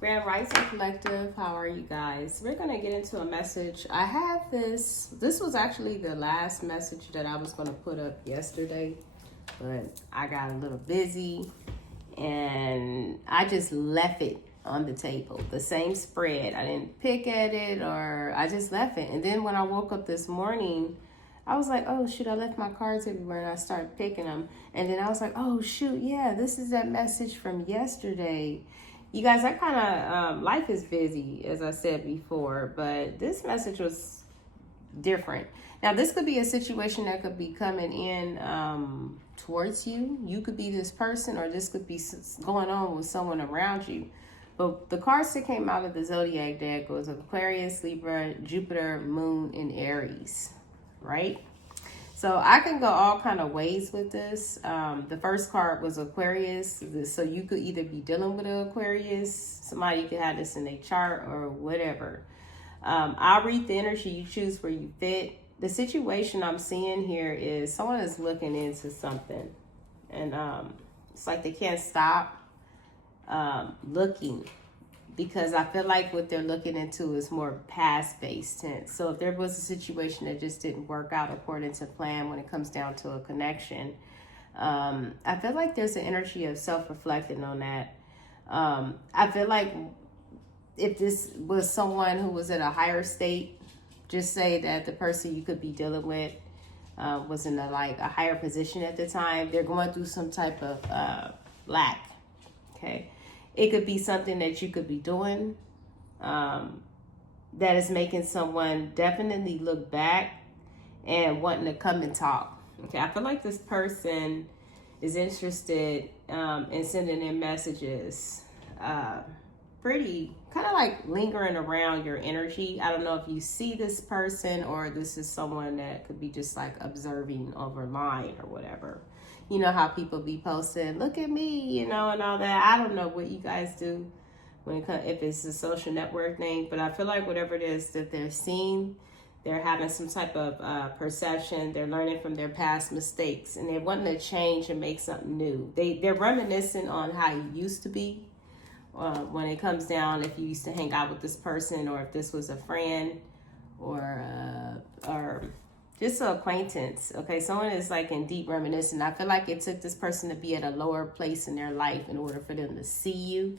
Grand Rising Collective, how are you guys? We're going to get into a message. I have this was actually the last message that I was going to put up yesterday, but I got a little busy and I just left it on the table. The same spread. I didn't pick at it or I just left it. And then when I woke up this morning, I was like, oh shoot, I left my cards everywhere, and I started picking them. And then I was like, oh shoot, yeah, this is that message from yesterday. You guys, I kind of, life is busy, as I said before, but this message was different. Now, this could be a situation that could be coming in towards you. You could be this person, or this could be going on with someone around you. But the cards that came out of the Zodiac deck was Aquarius, Libra, Jupiter, Moon, and Aries, right? So I can go all kind of ways with this. The first card was Aquarius. So you could either be dealing with an Aquarius, somebody could have this in their chart or whatever. I'll read the energy, you choose where you fit. The situation I'm seeing here is someone is looking into something. And it's like they can't stop looking. Because I feel like what they're looking into is more past-based tense. So if there was a situation that just didn't work out according to plan when it comes down to a connection, I feel like there's an energy of self-reflecting on that. I feel like if this was someone who was at a higher state, just say that the person you could be dealing with was in a higher position at the time, they're going through some type of lack, okay? It could be something that you could be doing that is making someone definitely look back and wanting to come and talk. Okay, I feel like this person is interested in sending in messages, pretty kind of like lingering around your energy. I don't know if you see this person or this is someone that could be just like observing over line or whatever. You know how people be posting, look at me, you know, and all that. I don't know what you guys do when it comes, if it's a social network thing, but I feel like whatever it is that they're seeing, they're having some type of perception. They're learning from their past mistakes, and they're wanting to change and make something new. They're reminiscing on how you used to be when it comes down, if you used to hang out with this person, or if this was a friend, or just an acquaintance. Okay, someone is like in deep reminiscing. I feel like it took this person to be at a lower place in their life in order for them to see you.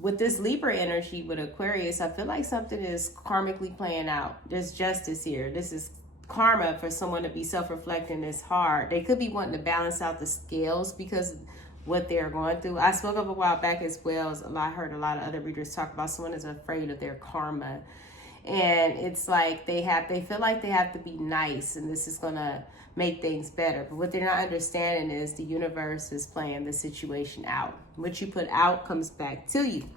With this Libra energy with Aquarius, I feel like something is karmically playing out. There's justice here. This is karma for someone to be self-reflecting is hard. They could be wanting to balance out the scales because what they're going through. I spoke up a while back as well. I heard a lot of other readers talk about someone is afraid of their karma. And it's like they feel like they have to be nice and this is going to make things better. But what they're not understanding is the universe is playing the situation out. What you put out comes back to you.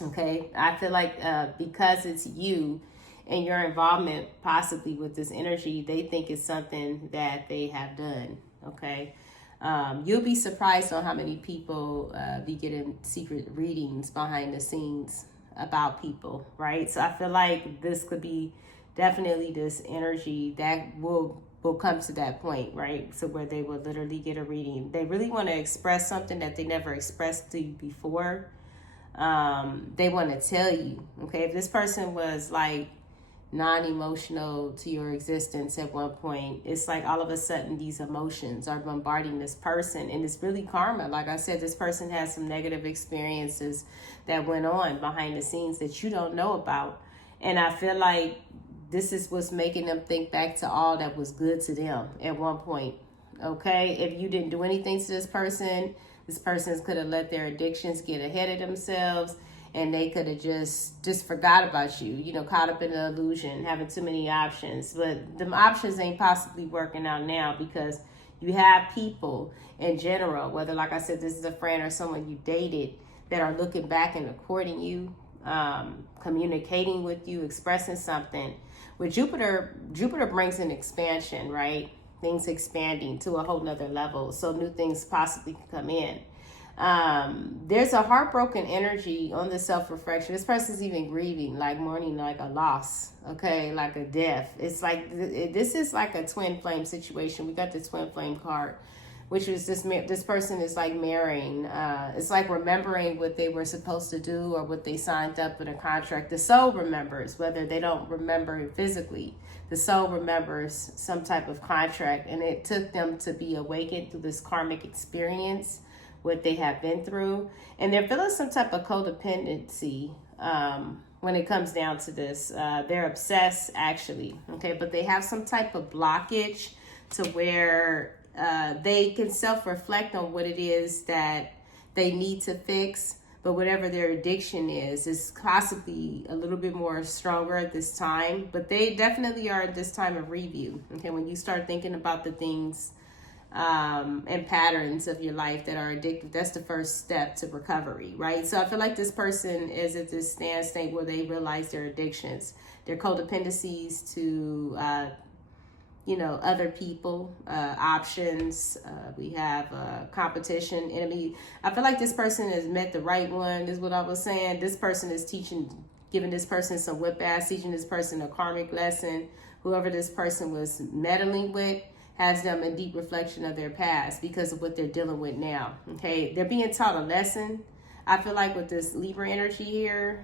Okay? I feel like because it's you and your involvement possibly with this energy, they think it's something that they have done. Okay? You'll be surprised on how many people be getting secret readings behind the scenes about people, right? So I feel like this could be definitely this energy that will come to that point, right? So where they will literally get a reading. They really want to express something that they never expressed to you before. They want to tell you, okay? If this person was like non-emotional to your existence at one point, it's like all of a sudden these emotions are bombarding this person, and it's really karma. Like I said, this person has some negative experiences that went on behind the scenes that you don't know about, and I feel like this is what's making them think back to all that was good to them at one point. Okay, if you didn't do anything to this person could have let their addictions get ahead of themselves, and they could have just forgot about you, you know, caught up in an illusion, having too many options. But the options ain't possibly working out now because you have people in general, whether, like I said, this is a friend or someone you dated, that are looking back and recording you, communicating with you, expressing something. With Jupiter brings an expansion, right? Things expanding to a whole nother level. So new things possibly can come in. There's a heartbroken energy on the self-reflection. This person's even grieving, like mourning like a loss, okay, like a death. It's like this is like a twin flame situation. We got the twin flame card. which is this person is like marrying. It's like remembering what they were supposed to do or what they signed up in a contract. The soul remembers, whether they don't remember it physically. The soul remembers some type of contract, and it took them to be awakened through this karmic experience, what they have been through, and they're feeling some type of codependency. When it comes down to this, they're obsessed actually, okay, but they have some type of blockage to where they can self-reflect on what it is that they need to fix, but whatever their addiction is possibly a little bit more stronger at this time, but they definitely are at this time of review, okay, when you start thinking about the things and patterns of your life that are addictive, that's the first step to recovery, right? So I feel like this person is at this stand state where they realize their addictions, their codependencies to other people, options. We have competition, enemy. I feel like this person has met the right one, is what I was saying. This person is giving this person some whip ass, teaching this person a karmic lesson. Whoever this person was meddling with has them in deep reflection of their past because of what they're dealing with now. Okay, they're being taught a lesson. I feel like with this Libra energy here,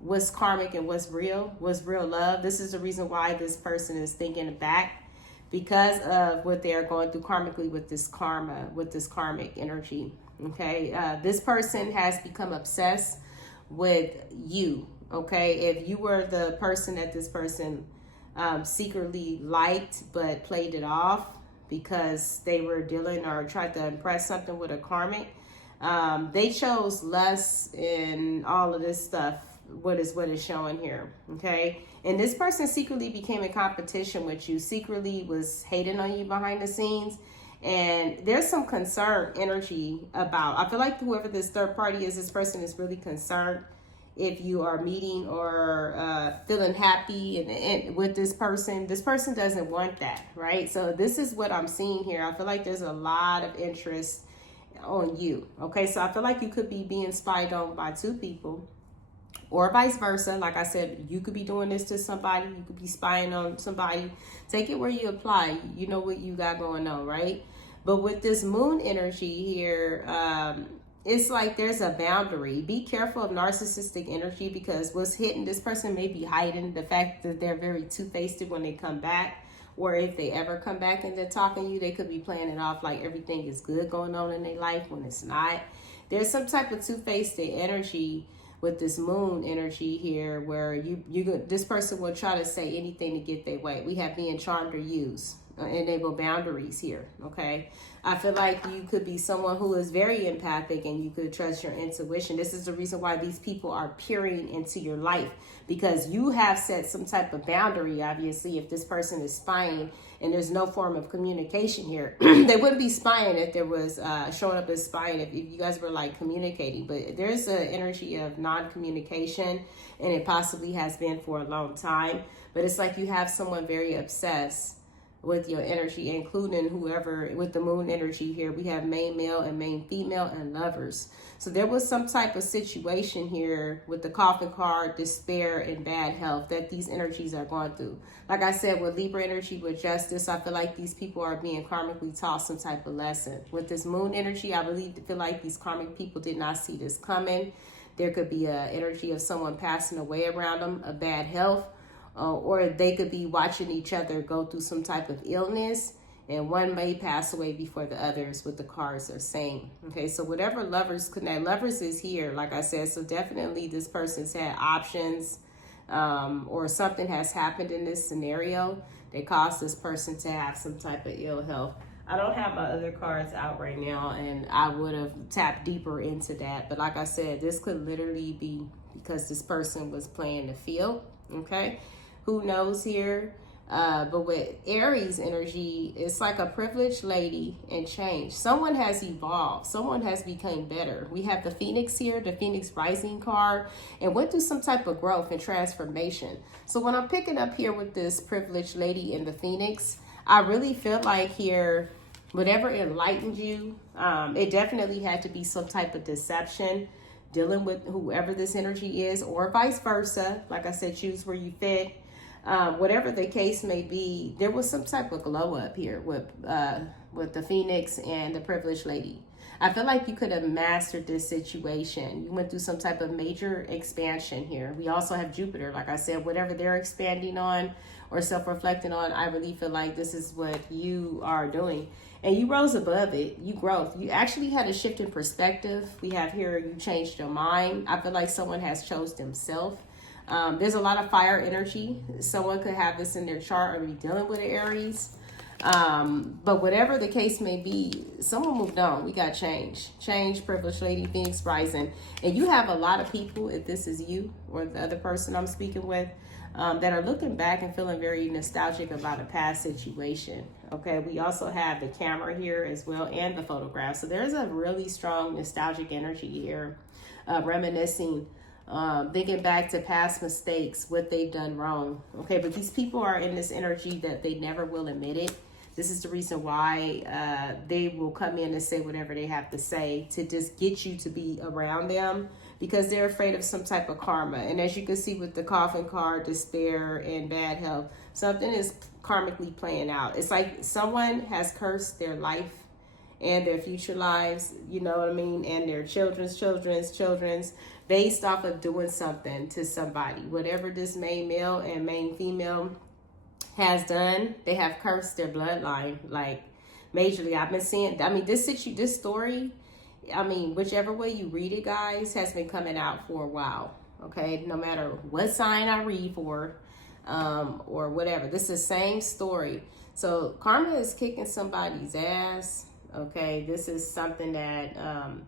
what's karmic and what's real love. This is the reason why this person is thinking back, because of what they are going through karmically with this karma, with this karmic energy. Okay, this person has become obsessed with you. Okay, if you were the person that this person secretly liked but played it off because they were dealing or tried to impress something with a karmic, they chose lust and all of this stuff. What is showing here, okay? And this person secretly became in competition with you, secretly was hating on you behind the scenes, and there's some concern energy about, I feel like whoever this third party is, this person is really concerned if you are meeting or feeling happy and with this person. This person doesn't want that, right? So this is what I'm seeing here. I feel like there's a lot of interest on you, okay? So I feel like you could be being spied on by two people, or vice versa. Like I said, you could be doing this to somebody, you could be spying on somebody. Take it where you apply. You know what you got going on, right? But with this moon energy here, it's like there's a boundary. Be careful of narcissistic energy, because what's hitting this person may be hiding the fact that they're very two-faced when they come back, or if they ever come back and they're talking to you, they could be playing it off like everything is good going on in their life when it's not. There's some type of two-faced energy with this moon energy here, where this person will try to say anything to get their way. We have being charmed or used, enable boundaries here, okay? I feel like you could be someone who is very empathic and you could trust your intuition. This is the reason why these people are peering into your life, because you have set some type of boundary. Obviously, if this person is spying and there's no form of communication here, they wouldn't be spying if there was showing up as spying if you guys were like communicating. But there's an energy of non-communication, and it possibly has been for a long time. But it's like you have someone very obsessed with your energy, including whoever. With the moon energy here, we have main male and main female and lovers. So there was some type of situation here with the coffin card, despair and bad health that these energies are going through. Like I said, with Libra energy, with justice, I feel like these people are being karmically taught some type of lesson. With this moon energy, I feel like these karmic people did not see this coming. There could be an energy of someone passing away around them, a bad health, or they could be watching each other go through some type of illness, and one may pass away before the others, what the cards are saying. Okay, so whatever lovers connect, lovers is here, like I said, so definitely this person's had options, or something has happened in this scenario that caused this person to have some type of ill health. I don't have my other cards out right now, and I would have tapped deeper into that, but like I said, this could literally be because this person was playing the field, okay? Who knows here? But with Aries energy, it's like a privileged lady and change. Someone has evolved. Someone has become better. We have the Phoenix here, the Phoenix Rising card, and went through some type of growth and transformation. So when I'm picking up here with this privileged lady in the Phoenix, I really feel like here, whatever enlightened you, it definitely had to be some type of deception, dealing with whoever this energy is, or vice versa. Like I said, choose where you fit. Whatever the case may be, there was some type of glow up here with with the Phoenix and the privileged lady. I feel like you could have mastered this situation. You went through some type of major expansion here. We also have Jupiter. Like I said, whatever they're expanding on or self-reflecting on, I really feel like this is what you are doing. And you rose above it. You growth. You actually had a shift in perspective. We have here, you changed your mind. I feel like someone has chose themselves. There's a lot of fire energy. Someone could have this in their chart or be dealing with an Aries. But whatever the case may be, someone moved on. We got change, privileged lady, Phoenix rising. And you have a lot of people, if this is you or the other person I'm speaking with, that are looking back and feeling very nostalgic about a past situation. Okay, we also have the camera here as well and the photograph. So there's a really strong nostalgic energy here, reminiscing, thinking back to past mistakes, what they've done wrong. Okay, but these people are in this energy that they never will admit it. This is the reason why they will come in and say whatever they have to say to just get you to be around them, because they're afraid of some type of karma. And as you can see with the coffin card, despair and bad health, something is karmically playing out. It's like someone has cursed their life and their future lives, you know what I mean, and their children's based off of doing something to somebody. Whatever this main male and main female has done, they have cursed their bloodline, like majorly. I've been seeing, I mean, this story, I mean, whichever way you read it, guys, has been coming out for a while. Okay, no matter what sign I read for, or whatever, this is the same story. So karma is kicking somebody's ass. Okay, this is something that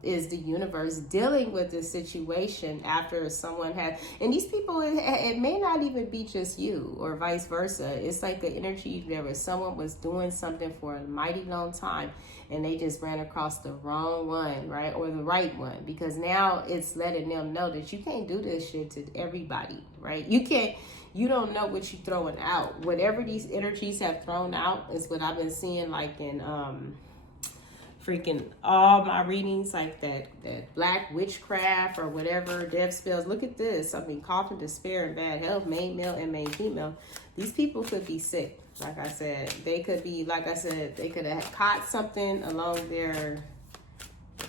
is the universe dealing with this situation after someone had, and these people, it may not even be just you or vice versa. It's like the energy there was someone was doing something for a mighty long time and they just ran across the wrong one, right? Or the right one, because now it's letting them know that you can't do this shit to everybody, right? You don't know what you're throwing out. Whatever these energies have thrown out is what I've been seeing, like in freaking all my readings, like that black witchcraft or whatever, death spells. Look at this. I mean, coffin, despair, and bad health, main male and main female. These people could be sick. Like I said, they could be, like I said, they could have caught something along their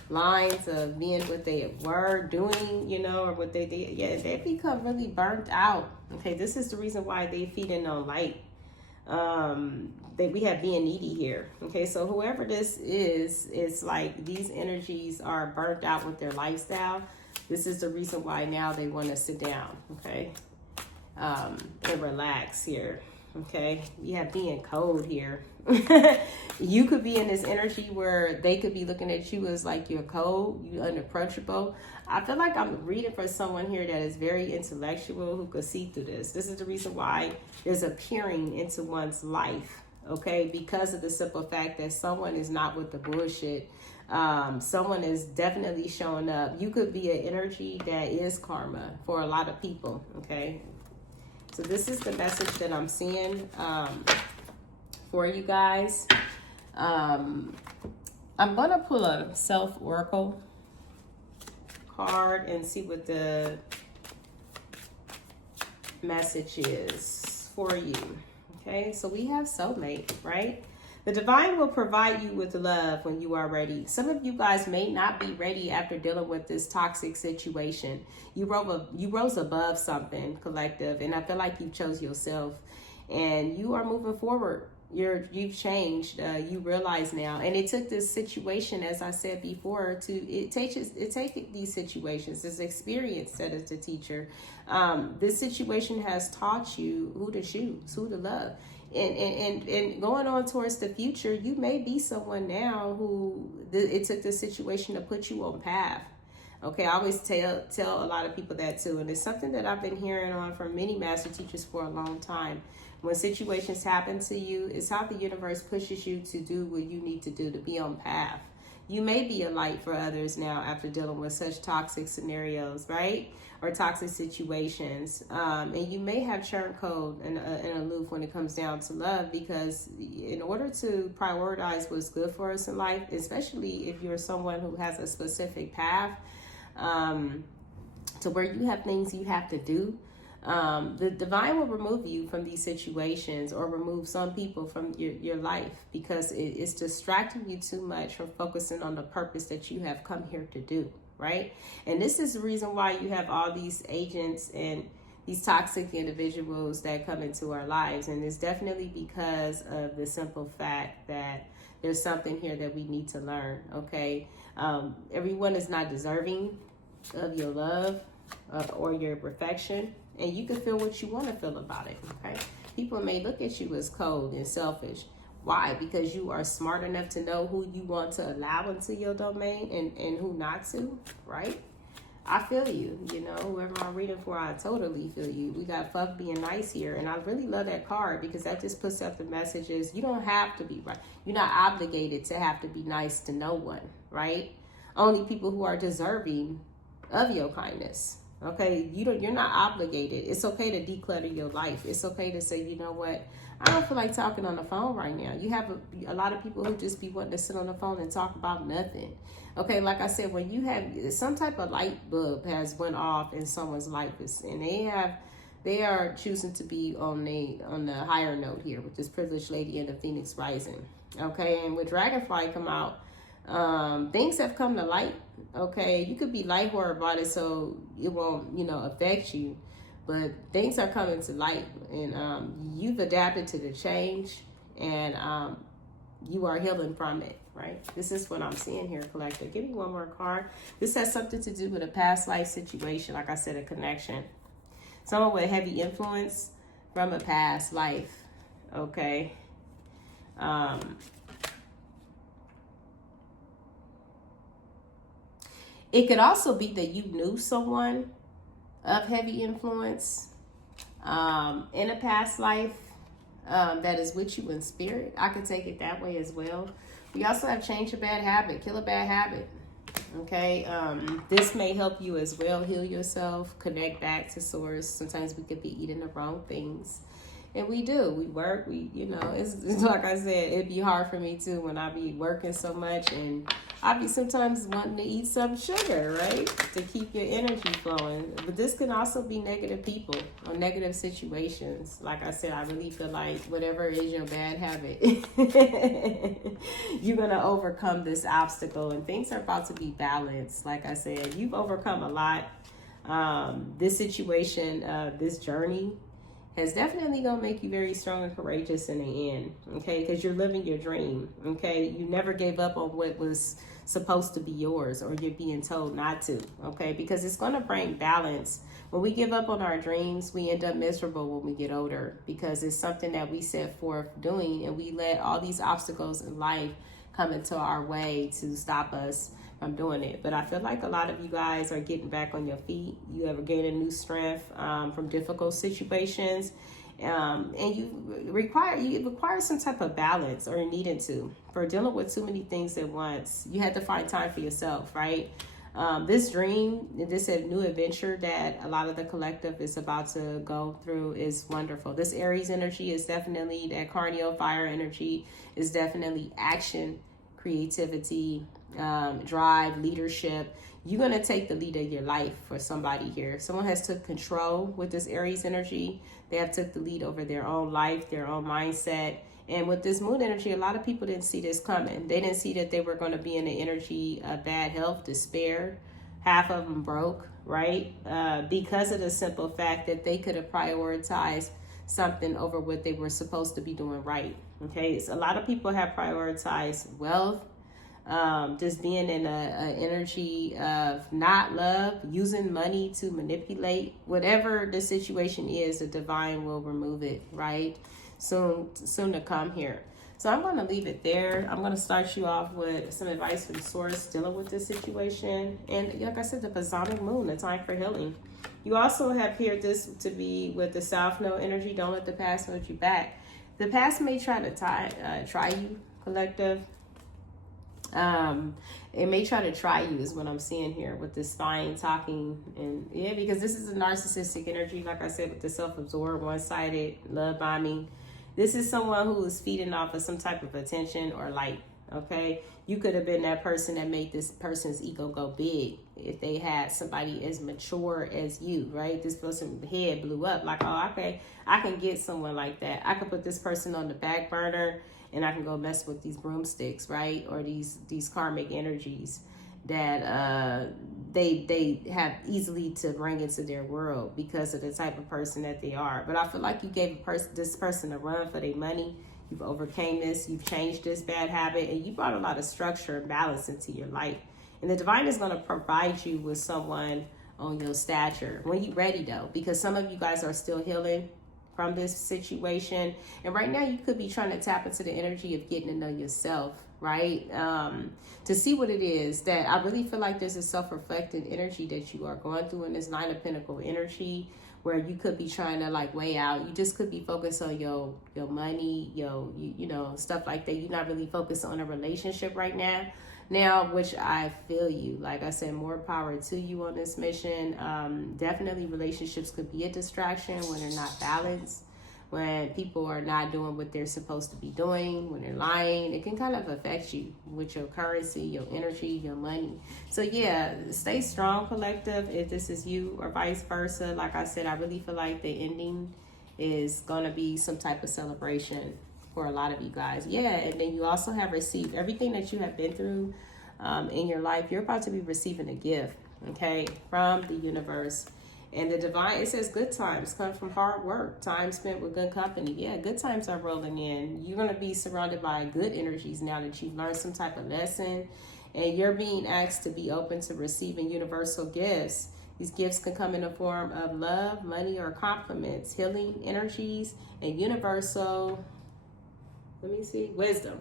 lines of being what they were doing, you know, or what they did. Yeah, they become really burnt out. Okay, this is the reason why they feeding on light. We have being needy here. Okay, so whoever this is, it's like these energies are burnt out with their lifestyle. This is the reason why now they want to sit down, okay, and relax here. Okay, you have being cold here. You could be in this energy where they could be looking at you as like you're cold, you unapproachable. I feel like I'm reading for someone here that is very intellectual who could see through this. This is the reason why there's a peering into one's life, okay? Because of the simple fact that someone is not with the bullshit. Someone is definitely showing up. You could be an energy that is karma for a lot of people, okay? So this is the message that I'm seeing for you guys. I'm going to pull a self-oracle card and see what the message is for you. Okay, so we have soulmate, right? The divine will provide you with love when you are ready. Some of you guys may not be ready after dealing with this toxic situation. You rose above something, collective, and I feel like you chose yourself and you are moving forward. You've changed. You realize now, and it took this situation, as I said before, it takes these situations, this experience, said as the teacher. This situation has taught you who to choose, who to love. And going on towards the future, you may be someone now who it took this situation to put you on path. Okay, I always tell a lot of people that too, and it's something that I've been hearing on from many master teachers for a long time. When situations happen to you, it's how the universe pushes you to do what you need to do to be on path. You may be a light for others now after dealing with such toxic scenarios, right? Or toxic situations. And you may have churn code and aloof when it comes down to love, because in order to prioritize what's good for us in life, especially if you're someone who has a specific path to where you have things you have to do, The divine will remove you from these situations, or remove some people from your life, because it's distracting you too much from focusing on the purpose that you have come here to do, right? And this is the reason why you have all these agents and these toxic individuals that come into our lives. And it's definitely because of the simple fact that there's something here that we need to learn, okay? Everyone is not deserving of your love or your perfection. And you can feel what you want to feel about it, okay? People may look at you as cold and selfish. Why? Because you are smart enough to know who you want to allow into your domain and who not to, right? I feel you, whoever I'm reading for, I totally feel you. We got fuck being nice here. And I really love that card, because that just puts up the messages. You don't have to be right. You're not obligated to have to be nice to no one, right? Only people who are deserving of your kindness. Okay, you're not obligated. It's okay to declutter your life. It's okay to say, you know what, I don't feel like talking on the phone right now. You have a lot of people who just be wanting to sit on the phone and talk about nothing. Okay, like I said, when you have some type of light bulb has went off in someone's life, and they are choosing to be on the higher note here with this privileged lady in the Phoenix rising. Okay, and with Dragonfly come out, things have come to light. Okay, you could be lighthearted about it so it won't affect you, but things are coming to light, and you've adapted to the change, and you are healing from it, right? This is what I'm seeing here, collective. Give me one more card. This has something to do with a past life situation, like I said, a connection. Someone with heavy influence from a past life, okay? It could also be that you knew someone of heavy influence in a past life that is with you in spirit. I could take it that way as well. We also have change a bad habit, kill a bad habit. Okay, this may help you as well, heal yourself, connect back to source. Sometimes we could be eating the wrong things. And we work, it's like I said, it'd be hard for me too when I be working so much, and I be sometimes wanting to eat some sugar, right? To keep your energy flowing. But this can also be negative people or negative situations. Like I said, I really feel like whatever is your bad habit, you're going to overcome this obstacle, and things are about to be balanced. Like I said, you've overcome a lot. This situation, this journey, is definitely going to make you very strong and courageous in the end, okay? Because you're living your dream, okay? You never gave up on what was supposed to be yours, or you're being told not to, okay? Because it's going to bring balance. When we give up on our dreams, we end up miserable when we get older, because it's something that we set forth doing, and we let all these obstacles in life come into our way to stop us from doing it. But I feel like a lot of you guys are getting back on your feet. You have gained new strength from difficult situations, and it requires some type of balance, or needed to, for dealing with too many things at once. You had to find time for yourself, right? This dream, this new adventure that a lot of the collective is about to go through is wonderful. This Aries energy is definitely, that Carneo fire energy is definitely action, creativity, drive, leadership. You're going to take the lead of your life for somebody here. Someone has took control with this Aries energy. They have took the lead over their own life, their own mindset. And with this moon energy, a lot of people didn't see this coming. They didn't see that they were going to be in the energy of bad health, despair. Half of them broke, right? Because of the simple fact that they could have prioritized something over what they were supposed to be doing right. Okay, so a lot of people have prioritized wealth, just being in a energy of not love, using money to manipulate. Whatever the situation is, the divine will remove it, right? Soon to come here. So I'm going to leave it there. I'm going to start you off with some advice from source dealing with this situation. And like I said, the Balsamic Moon, the time for healing. You also have here this to be with the South Node energy. Don't let the past hold you back. The past may try to try you, collective. It may try to try you is what I'm seeing here with this spying, talking, and yeah, because this is a narcissistic energy, like I said, with the self-absorbed, one-sided, love bombing. This is someone who is feeding off of some type of attention or light, okay? you could have been that person that made this person's ego go big if they had somebody as mature as you, right? This person's head blew up like, oh, okay, I can get someone like that. I can put this person on the back burner and I can go mess with these broomsticks, right? Or these karmic energies that they have easily to bring into their world because of the type of person that they are. But I feel like you gave this person a run for their money. You've overcame this, you've changed this bad habit, and you brought a lot of structure and balance into your life. And the divine is going to provide you with someone on your stature when you're ready, though, because some of you guys are still healing from this situation. And right now you could be trying to tap into the energy of getting to know yourself, right? To see what it is that I really feel like there's a self-reflective energy that you are going through in this Nine of Pentacles energy, where you could be trying to like weigh out. You just could be focused on your money, you know, stuff like that. You're not really focused on a relationship right now, which I feel you. Like I said, more power to you on this mission. Definitely relationships could be a distraction when they're not balanced, when people are not doing what they're supposed to be doing, when they're lying. It can kind of affect you with your currency, your energy, your money. So yeah, stay strong, collective, if this is you, or vice versa. Like I said, I really feel like the ending is going to be some type of celebration for a lot of you guys. Yeah, and then you also have received everything that you have been through in your life. You're about to be receiving a gift, okay, from the universe. And the divine, it says good times come from hard work, time spent with good company. Yeah, good times are rolling in. You're going to be surrounded by good energies now that you've learned some type of lesson. And you're being asked to be open to receiving universal gifts. These gifts can come in the form of love, money, or compliments, healing energies, and universal, wisdom.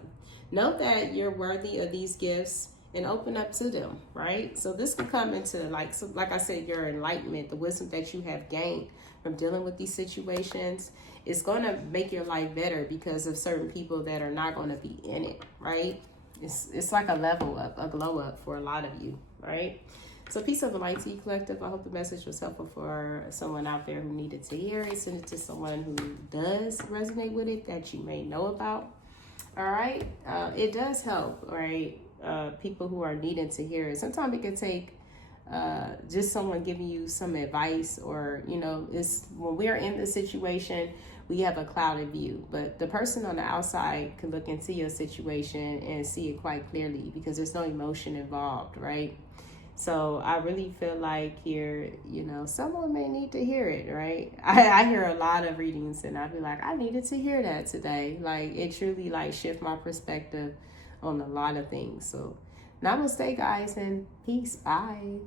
Know that you're worthy of these gifts and open up to them, right? So this can come into like I said, your enlightenment, the wisdom that you have gained from dealing with these situations. It's going to make your life better because of certain people that are not going to be in it, right? It's like a level up, a glow up for a lot of you, right? So peace of the light to you, collective. I hope the message was helpful for someone out there who needed to hear it. Send it to someone who does resonate with it that you may know about. All right. It does help, right? People who are needing to hear it. Sometimes it can take just someone giving you some advice, or, you know, it's when we're in the situation, we have a clouded view, but the person on the outside can look into your situation and see it quite clearly because there's no emotion involved, right? So I really feel like here, you know, someone may need to hear it, right? I hear a lot of readings and I'd be like, I needed to hear that today. Like, it truly like shift my perspective on a lot of things. So namaste, guys, and peace. Bye.